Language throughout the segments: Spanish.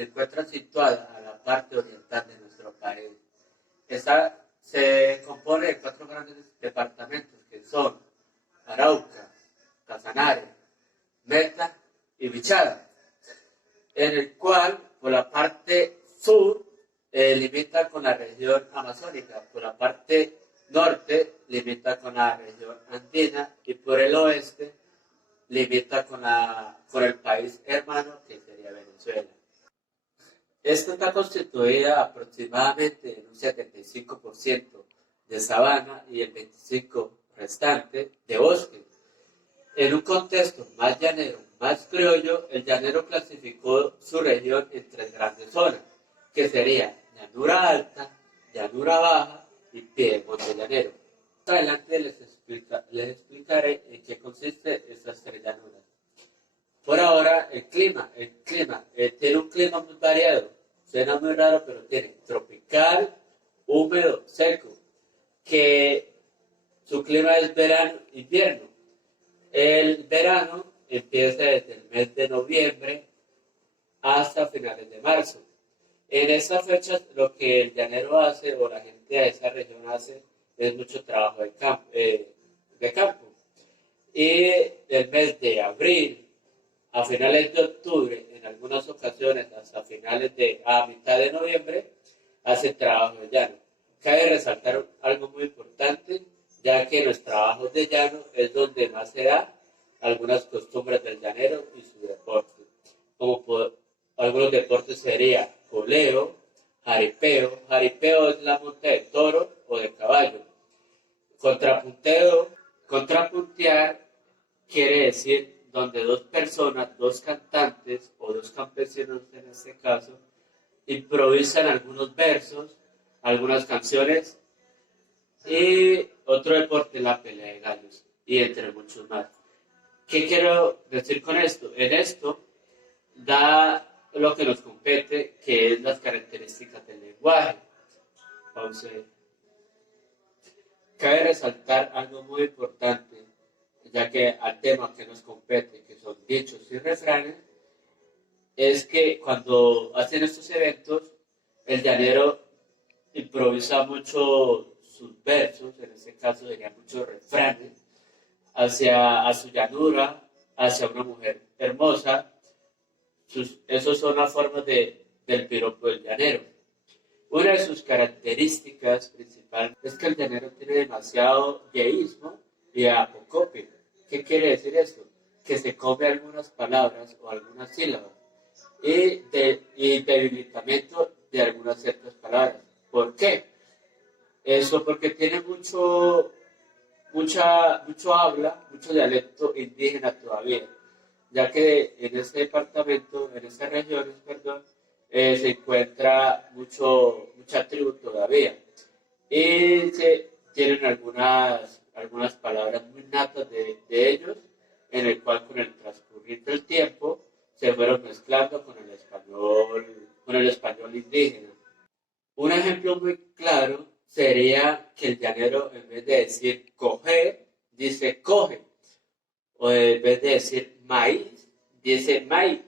se encuentra situada a la parte oriental de nuestro país. Esta se compone de 4 grandes departamentos que son Arauca, Casanare, Meta y Bichada, en el cual por la parte sur limita con la región amazónica, por la parte norte limita con la región andina y por el oeste limita con el país hermano que sería Venezuela. Esta está constituida aproximadamente en un 75% de sabana y el 25% restante de bosque. En un contexto más llanero, más criollo, el llanero clasificó su región en 3 grandes zonas, que sería llanura alta, llanura baja y piedemonte llanero. Más adelante les explicaré en qué consiste estas 3 llanuras. Por ahora, el clima tiene un clima muy variado, suena muy raro, pero tiene tropical, húmedo, seco, que su clima es verano-invierno. El verano empieza desde el mes de noviembre hasta finales de marzo. En estas fechas lo que el llanero hace o la gente de esa región hace es mucho trabajo de campo. Y el mes de abril a finales de octubre, en algunas ocasiones hasta a mitad de noviembre, hace trabajo de llano. Cabe resaltar algo muy importante, ya que en los trabajos de llano es donde más se da algunas costumbres del llanero y su deporte. Algunos deportes sería coleo, jaripeo. Jaripeo es la monta de toro o de caballo. Contrapuntear quiere decir donde 2 personas, 2 cantantes o 2 campesinos en este caso, improvisan algunos versos, algunas canciones, y otro deporte es la pelea de gallos, y entre muchos más. ¿Qué quiero decir con esto? En esto da lo que nos compete, que es las características del lenguaje. Entonces, cabe resaltar algo muy importante, ya que al tema que nos compete, que son dichos y refranes, es que cuando hacen estos eventos, el llanero improvisa mucho sus versos, en este caso serían muchos refranes, a su llanura, hacia una mujer hermosa. Esos son las formas del piropo del llanero. Una de sus características principales es que el llanero tiene demasiado yeísmo y apocopia. ¿Qué quiere decir esto? Que se come algunas palabras o algunas sílabas y debilitamiento de algunas ciertas palabras. ¿Por qué? Eso porque tiene mucho habla, mucho dialecto indígena todavía, ya que en este departamento, en estas regiones, perdón, se encuentra mucha tribu todavía. Y tienen algunas palabras muy natas de ellos, en el cual con el transcurrir del tiempo se fueron mezclando con el español indígena. Un ejemplo muy claro sería que el llanero, en vez de decir coger, dice coge, o en vez de decir maíz, dice maíz.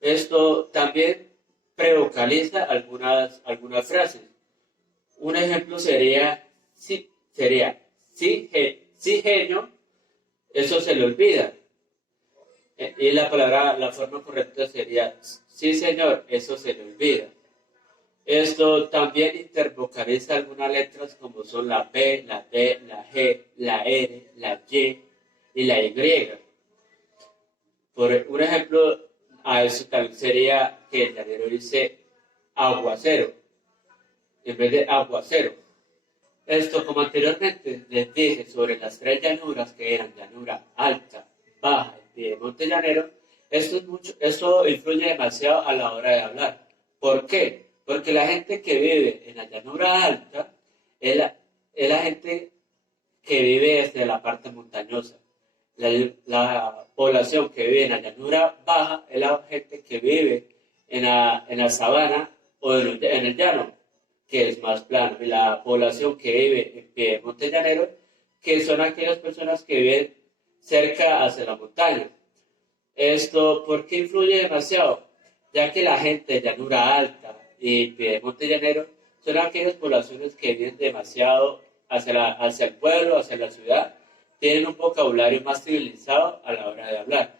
Esto también prevocaliza algunas frases. Un ejemplo sería sí genio, eso se le olvida. Y la forma correcta sería sí señor, eso se le olvida. Esto también intervocaliza algunas letras como son la P, la D, la G, la R, la Y y la Y. Por un ejemplo, a eso también sería que el llanero dice aguacero en vez de aguacero. Esto, como anteriormente les dije sobre las 3 llanuras que eran llanura alta, baja y piedemonte llanero, esto influye demasiado a la hora de hablar. ¿Por qué? Porque la gente que vive en la llanura alta es la gente que vive desde la parte montañosa. La población que vive en la llanura baja es la gente que vive en la sabana o en el llano, que es más plano. Y la población que vive en piedemonte llanero, que son aquellas personas que viven cerca hacia la montaña. Esto, ¿por qué influye demasiado? ya que la gente de llanura alta y piedemonte llanero son aquellas poblaciones que vienen demasiado hacia el pueblo, hacia la ciudad, tienen un vocabulario más civilizado a la hora de hablar.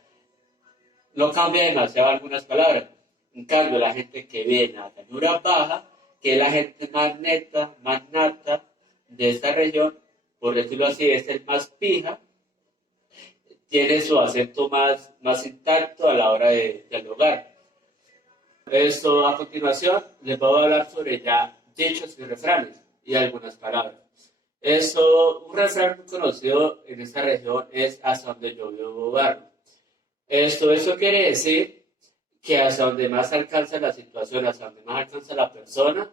No cambia demasiado algunas palabras. En cambio, la gente que viene a la llanura baja, que es la gente más neta, más nata de esta región, por decirlo así, es el más pija, tiene su acento más intacto a la hora de dialogar. Esto, a continuación, les voy a hablar sobre ya dichos y refranes y algunas palabras. Un refrán muy conocido en esta región es hasta donde llovió barro. Eso quiere decir que hasta donde más alcanza la situación, hasta donde más alcanza la persona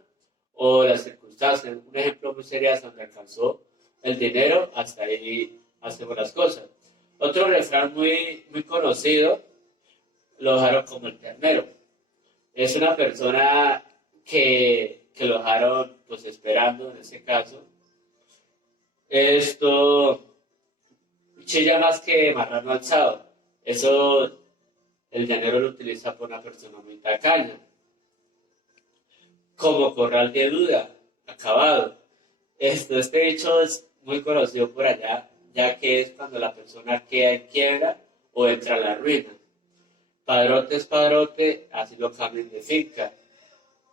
o las circunstancias. Un ejemplo muy sería hasta donde alcanzó el dinero, hasta ahí hacemos las cosas. Otro refrán muy conocido lo dejaron como el ternero. Es una persona que lo dejaron pues esperando en ese caso. Esto chilla más que marrano alzado. Eso el llanero lo utiliza por una persona muy tacaña. Como corral de duda, acabado. Este dicho es muy conocido por allá, ya que es cuando la persona queda en quiebra o entra a la ruina. Padrote es padrote, así lo cambian de finca.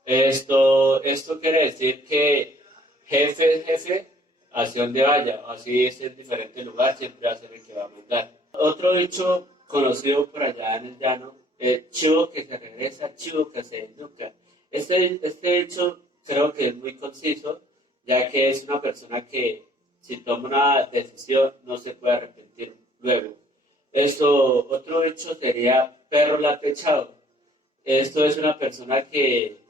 Esto quiere decir que jefe es jefe, hacia donde vaya, así es en diferente lugar, siempre va a ser el que va a mandar. Otro dicho conocido por allá en el llano es chivo que se regresa, chivo que se educa. Este dicho creo que es muy conciso, ya que es una persona que si toma una decisión no se puede arrepentir luego. Otro hecho sería perro latechado. Esto es una persona que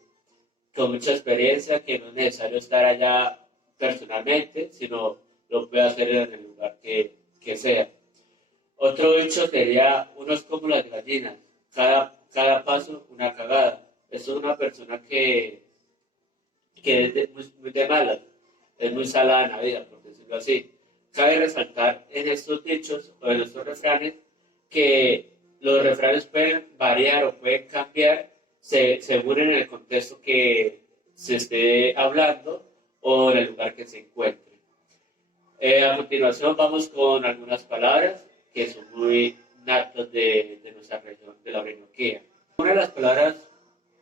con mucha experiencia, que no es necesario estar allá personalmente, sino lo puede hacer en el lugar que sea. Otro hecho sería unos como las gallinas, cada paso una cagada. Esto es una persona que es muy de malas, es muy salada en la vida, por decirlo así. Cabe resaltar en estos dichos o en estos refranes que los refranes pueden variar o pueden cambiar según en el contexto que se esté hablando o en el lugar que se encuentre. A continuación vamos con algunas palabras que son muy natas de nuestra región, de la Orinoquía. Una de las palabras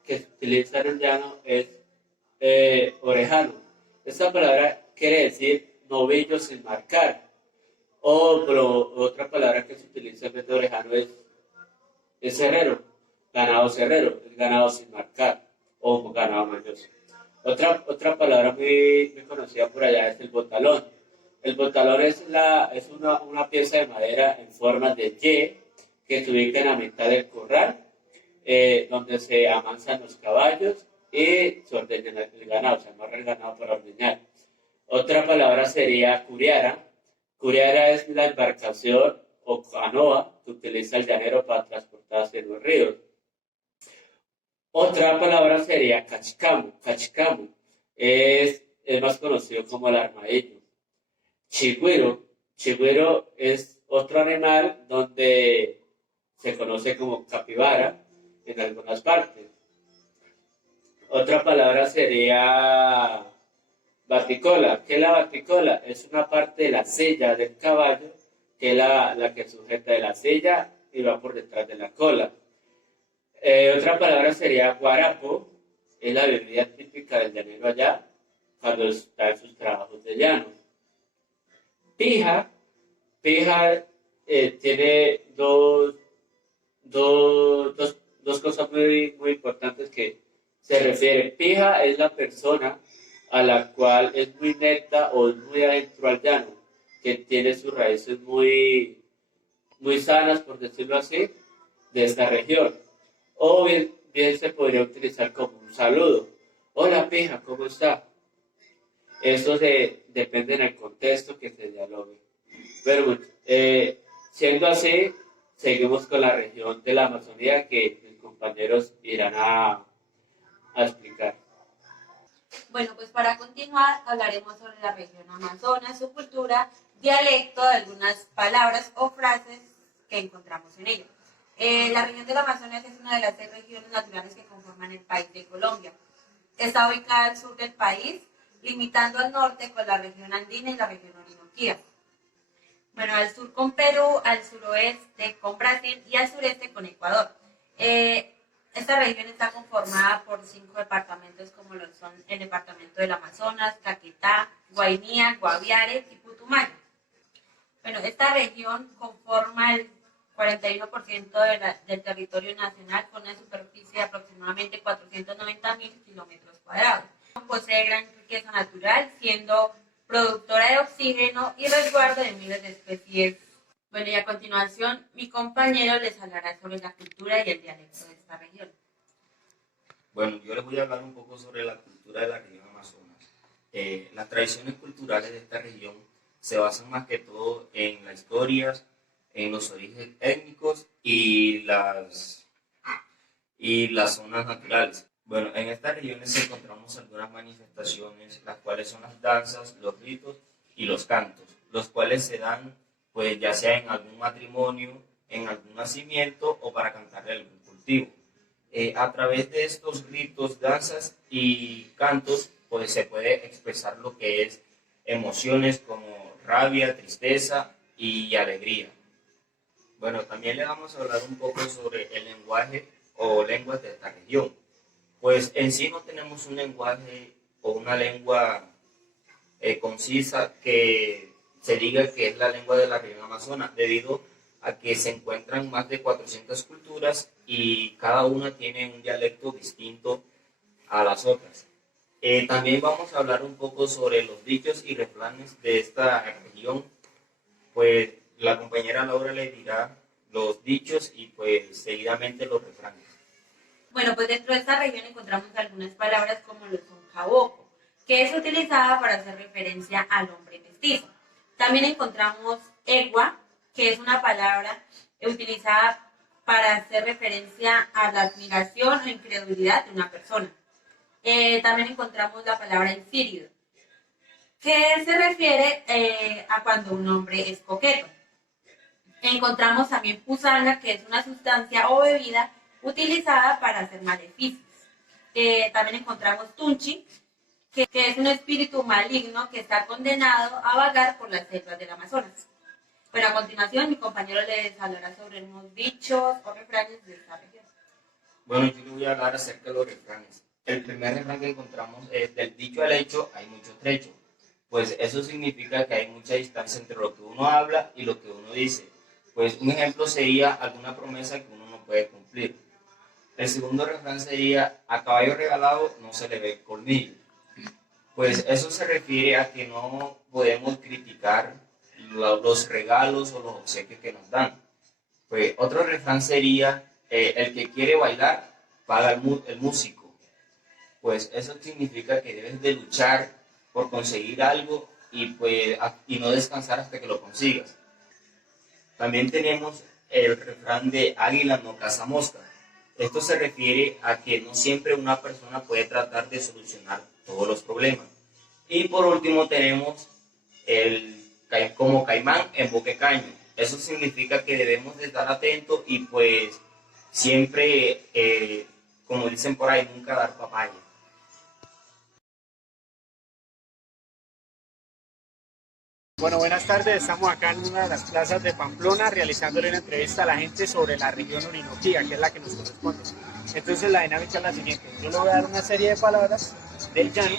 que se utiliza en el llano es orejano. Esta palabra quiere decir novillo sin marcar. Otra palabra que se utiliza en vez de orejano es cerrero, ganado cerrero, es ganado sin marcar o ganado mañoso. Otra palabra muy conocida por allá es el botalón. El botalón es una pieza de madera en forma de Y que se ubica en la mitad del corral, donde se amansan los caballos y se ordeña el ganado, se amarra el ganado para ordeñar. Otra palabra sería curiara. Curiara es la embarcación o canoa que utiliza el llanero para transportarse en los ríos. Otra palabra sería cachicamu. Cachicamu es más conocido como el armadillo. Chigüiro. Chigüiro es otro animal donde se conoce como capibara en algunas partes. Otra palabra sería baticola. ¿Qué es la baticola? Es una parte de la silla del caballo que es la que sujeta de la silla y va por detrás de la cola. Otra palabra sería guarapo, es la bebida típica del llanero allá cuando está en sus trabajos de llano. Pija tiene dos cosas muy importantes que se refieren. Pija es la persona a la cual es muy neta o es muy adentro al llano, que tiene sus raíces muy sanas, por decirlo así, de esta región. O bien se podría utilizar como un saludo. Hola, pija, ¿cómo está? Eso depende del contexto que se dialogue. Pero siendo así, seguimos con la región de la Amazonía que mis compañeros irán a explicar. Bueno, pues para continuar hablaremos sobre la región Amazonas, su cultura, dialecto de algunas palabras o frases que encontramos en ella. La región del Amazonas es una de las 6 regiones naturales que conforman el país de Colombia. Está ubicada al sur del país, limitando al norte con la región andina y la región orinoquía. Bueno, al sur con Perú, al suroeste con Brasil y al sureste con Ecuador. Esta región está conformada por 5 departamentos como lo son el departamento del Amazonas, Caquetá, Guainía, Guaviare y Putumayo. Bueno, esta región conforma el 41% del territorio nacional con una superficie de aproximadamente 490.000 kilómetros cuadrados. Posee gran riqueza natural, siendo productora de oxígeno y resguardo de miles de especies. Bueno, y a continuación, mi compañero les hablará sobre la cultura y el dialecto de esta región. Bueno, yo les voy a hablar un poco sobre la cultura de la región Amazonas. Las tradiciones culturales de esta región se basan más que todo en las historias, en los orígenes étnicos y las zonas naturales. Bueno, en estas regiones encontramos algunas manifestaciones, las cuales son las danzas, los ritos y los cantos, los cuales se dan pues ya sea en algún matrimonio, en algún nacimiento o para cantarle algún cultivo. A través de estos ritos, danzas y cantos, pues se puede expresar lo que es emociones como rabia, tristeza y alegría. Bueno, también le vamos a hablar un poco sobre el lenguaje o lenguas de esta región. Pues en sí no tenemos un lenguaje o una lengua concisa que se diga que es la lengua de la región Amazonas, debido a que se encuentran más de 400 culturas y cada una tiene un dialecto distinto a las otras. También vamos a hablar un poco sobre los dichos y refranes de esta región, pues la compañera Laura le dirá los dichos y pues seguidamente los refranes. Bueno, pues dentro de esta región encontramos algunas palabras como lo son caboco, que es utilizada para hacer referencia al hombre mestizo. También encontramos egua, que es una palabra utilizada para hacer referencia a la admiración o incredulidad de una persona. También encontramos la palabra insírido, que se refiere a cuando un hombre es coqueto. Encontramos también pusanga, que es una sustancia o bebida utilizada para hacer maleficios. También encontramos tunchi, que es un espíritu maligno que está condenado a vagar por las selvas del Amazonas. Bueno, a continuación mi compañero les hablará sobre unos dichos o refranes de esta región. Bueno, yo les voy a hablar acerca de los refranes. El primer refrán que encontramos es: del dicho al hecho hay mucho trecho. Pues eso significa que hay mucha distancia entre lo que uno habla y lo que uno dice. Pues un ejemplo sería alguna promesa que uno no puede cumplir. El segundo refrán sería: a caballo regalado no se le ve el colmillo. Pues eso se refiere a que no podemos criticar los regalos o los obsequios que nos dan. Pues otro refrán sería: el que quiere bailar, paga el músico. Pues eso significa que debes de luchar por conseguir algo y no descansar hasta que lo consigas. También tenemos el refrán de águila no caza mosca. Esto se refiere a que no siempre una persona puede tratar de solucionar todos los problemas. Y por último tenemos como caimán en boque caño. Eso significa que debemos de estar atentos y pues siempre, como dicen por ahí, nunca dar papaya. Bueno, buenas tardes. Estamos acá en una de las plazas de Pamplona realizándole una entrevista a la gente sobre la región Orinoquía, que es la que nos corresponde. Entonces la dinámica es la siguiente: yo le voy a dar una serie de palabras del llano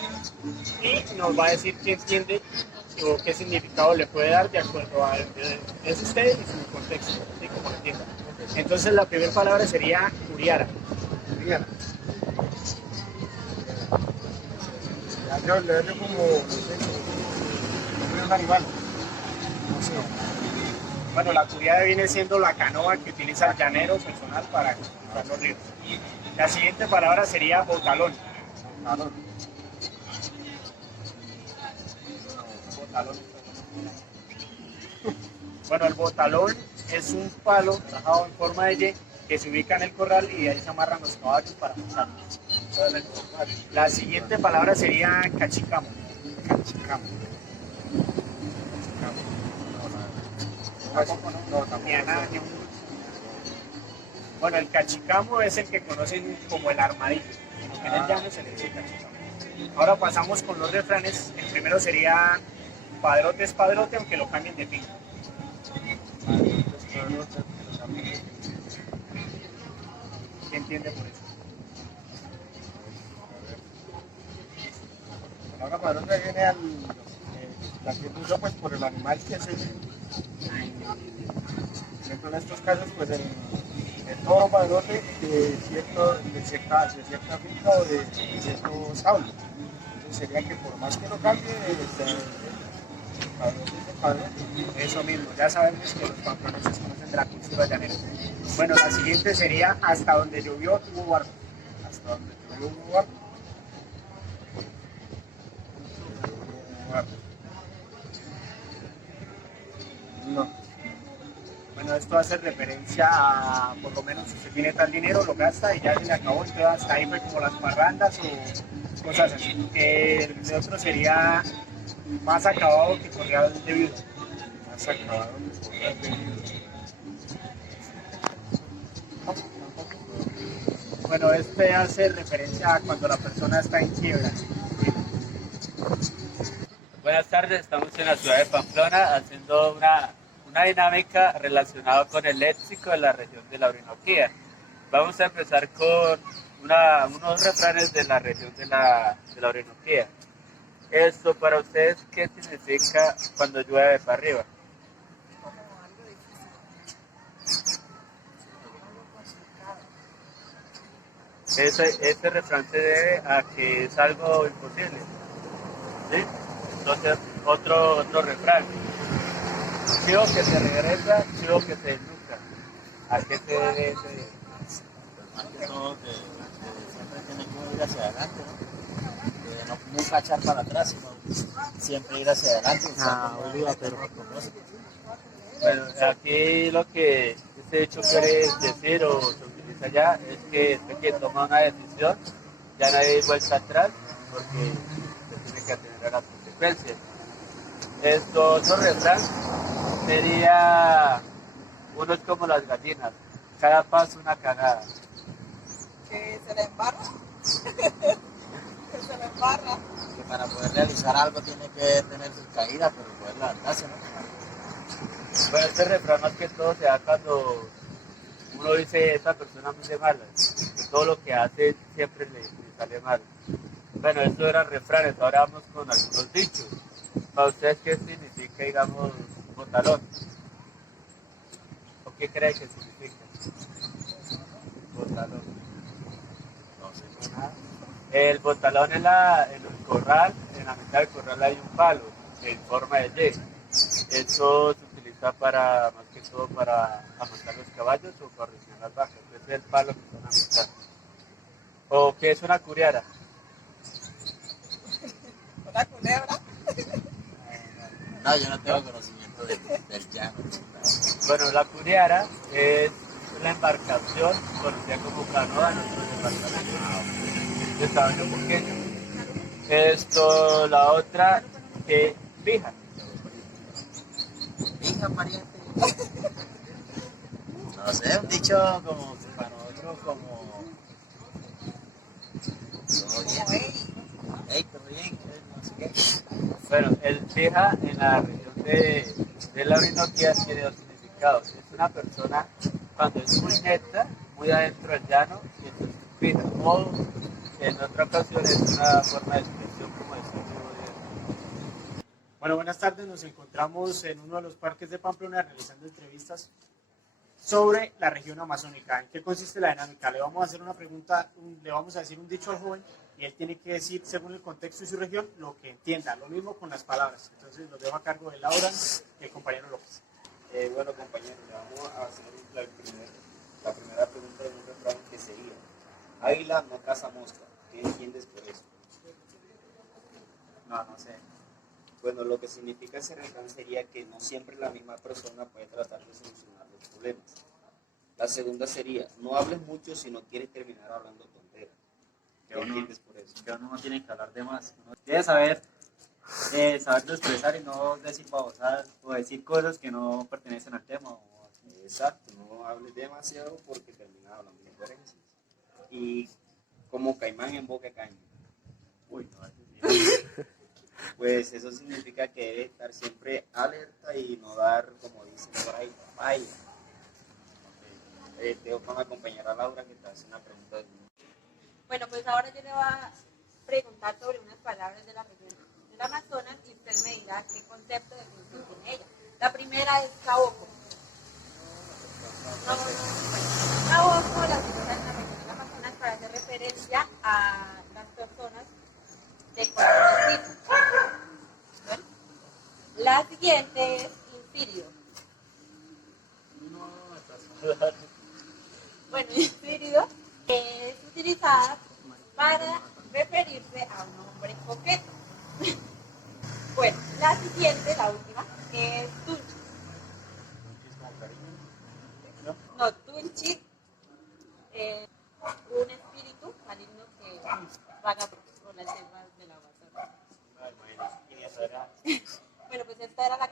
y nos va a decir qué entiende o qué significado le puede dar de acuerdo a es usted y su contexto, ¿sí? Como lo entienda. Entonces la primera palabra sería curiara. Curiara. Yo le doy como, no sé, como un animal. No sé. Bueno, la curiara viene siendo la canoa que utiliza el llanero personal para cruzar los ríos. La siguiente palabra sería botalón. Botalón. Botalón. Bueno, el botalón es un palo trabajado en forma de Y que se ubica en el corral y de ahí se amarran los caballos para montarlos. La siguiente palabra sería cachicamo. Cachicamo. No, tampoco, no. Ni a nada, ni a un... Bueno, el cachicamo es el que conocen como el armadillo. En el llano se le dice cachicamo. Ahora pasamos con los refranes. El primero sería padrote es padrote, aunque lo cambien de fin. ¿Qué entiende por eso? La palabra padrón viene la que usa pues por el animal que es el. Por ejemplo, en estos casos, pues el toro padrote de cierta finca o de cierto establo. Entonces sería que por más que lo cambie, el padrote es el padrote. Eso mismo, ya sabemos que los pamploneses conocen de la cultura llanera. Bueno, la siguiente sería hasta donde llovió tuvo barco. Hasta donde tuvo un barco. No. Bueno, esto hace referencia a, por lo menos, si usted tiene tal dinero, lo gasta y ya se le acabó, entonces hasta ahí fue como las parrandas o cosas así. El otro sería más acabado que correal de viuda. Más acabado que correr de libros. Bueno, este hace referencia a cuando la persona está en quiebra. Buenas tardes, estamos en la ciudad de Pamplona haciendo una dinámica relacionada con el léxico de la región de la Orinoquía. Vamos a empezar con unos refranes de la región de la Orinoquía. Esto para ustedes, ¿qué significa cuando llueve para arriba? Ese refrán se debe a que es algo imposible. ¿Sí? Entonces, otro refrán. Chivo que se regresa, chivo que se desnuca. ¿A qué se debe ese? Más que todo que siempre tiene que ir hacia adelante, ¿no? Que nunca echar para atrás, sino siempre ir hacia adelante. Olvida, pero conoce. Bueno, aquí lo que este hecho quiere decir o se utiliza ya es que después que toma una decisión ya no hay vuelta atrás porque se tiene que atender a las consecuencias. Otro refrán sería uno es como las gallinas, cada paso una cagada. Que se le embarra. Que se le embarra. Que para poder realizar algo tiene que tener sus caídas, pero poder levantarse, ¿no? Bueno, este refrán más que todo se da cuando uno dice esta persona muy de malas, que todo lo que hace siempre le sale mal. Bueno, eso eran refranes, ahora vamos con algunos dichos. Para ustedes, ¿qué significa, digamos, botalón? ¿O qué cree que significa? Botalón. No sé nada. El botalón en el corral, en la mitad del corral hay un palo en forma de Y. Eso se utiliza para, más que todo, para amontar los caballos o para ordeñar las vacas. Ese es el palo que está en la mitad. ¿O qué es una curiara? Una culebra. No, yo no tengo conocimiento del llano. Bueno, la curiara es una embarcación conocida como canoa en otros departamentos de tamaño pequeño. La otra, que fija. Hija, pariente. No sé, un dicho como para nosotros como... Todo bien. Hey, todo bien, no sé qué. Bueno, el fija en la región de la Orinoquía tiene dos significados. Es una persona cuando es muy neta, muy adentro del llano, y entonces fija. O en otra ocasión es una forma de expresión como decir. Bueno, buenas tardes. Nos encontramos en uno de los parques de Pamplona realizando entrevistas sobre la región amazónica. ¿En qué consiste la dinámica? Le vamos a hacer una pregunta, le vamos a decir un dicho al joven y él tiene que decir, según el contexto y su región, lo que entienda. Lo mismo con las palabras. Entonces, los dejo a cargo de Laura y el compañero López. Bueno, compañeros, le vamos a hacer la primera pregunta de un refrán que sería: águila no caza mosca. ¿Qué entiendes por eso? No sé. Bueno, lo que significa ese refrán sería que no siempre la misma persona puede tratar de solucionar los problemas. La segunda sería: no hables mucho si no quieres terminar hablando tonteras. ¿Qué entiendes por eso? Que uno no tiene que hablar de más. Uno debe saber expresar y no decir babosadas o decir cosas que no pertenecen al tema o Exacto, no hables demasiado porque terminas hablando incoherencias. Y como caimán en boca de caña. Uy, no, pues eso significa que debe estar siempre alerta y no dar, como dicen por ahí, papaya. Dejo con la compañera Laura que te hace una pregunta. Bueno, pues ahora yo le voy a preguntar sobre unas palabras de la región del Amazonas y usted me dirá qué concepto de definición tiene ella. La primera es caboco. Bueno, caboco la utiliza en la región del Amazonas para hacer referencia a las personas de color rojizo. Bueno, la siguiente es insirio. Bueno, insirio es utilizada para referirse a un hombre coqueto. Bueno, la siguiente, la última, es tunchi. No, tunchi es un espíritu maligno que vaga por las selvas del Amazonas. Bueno, pues esta era la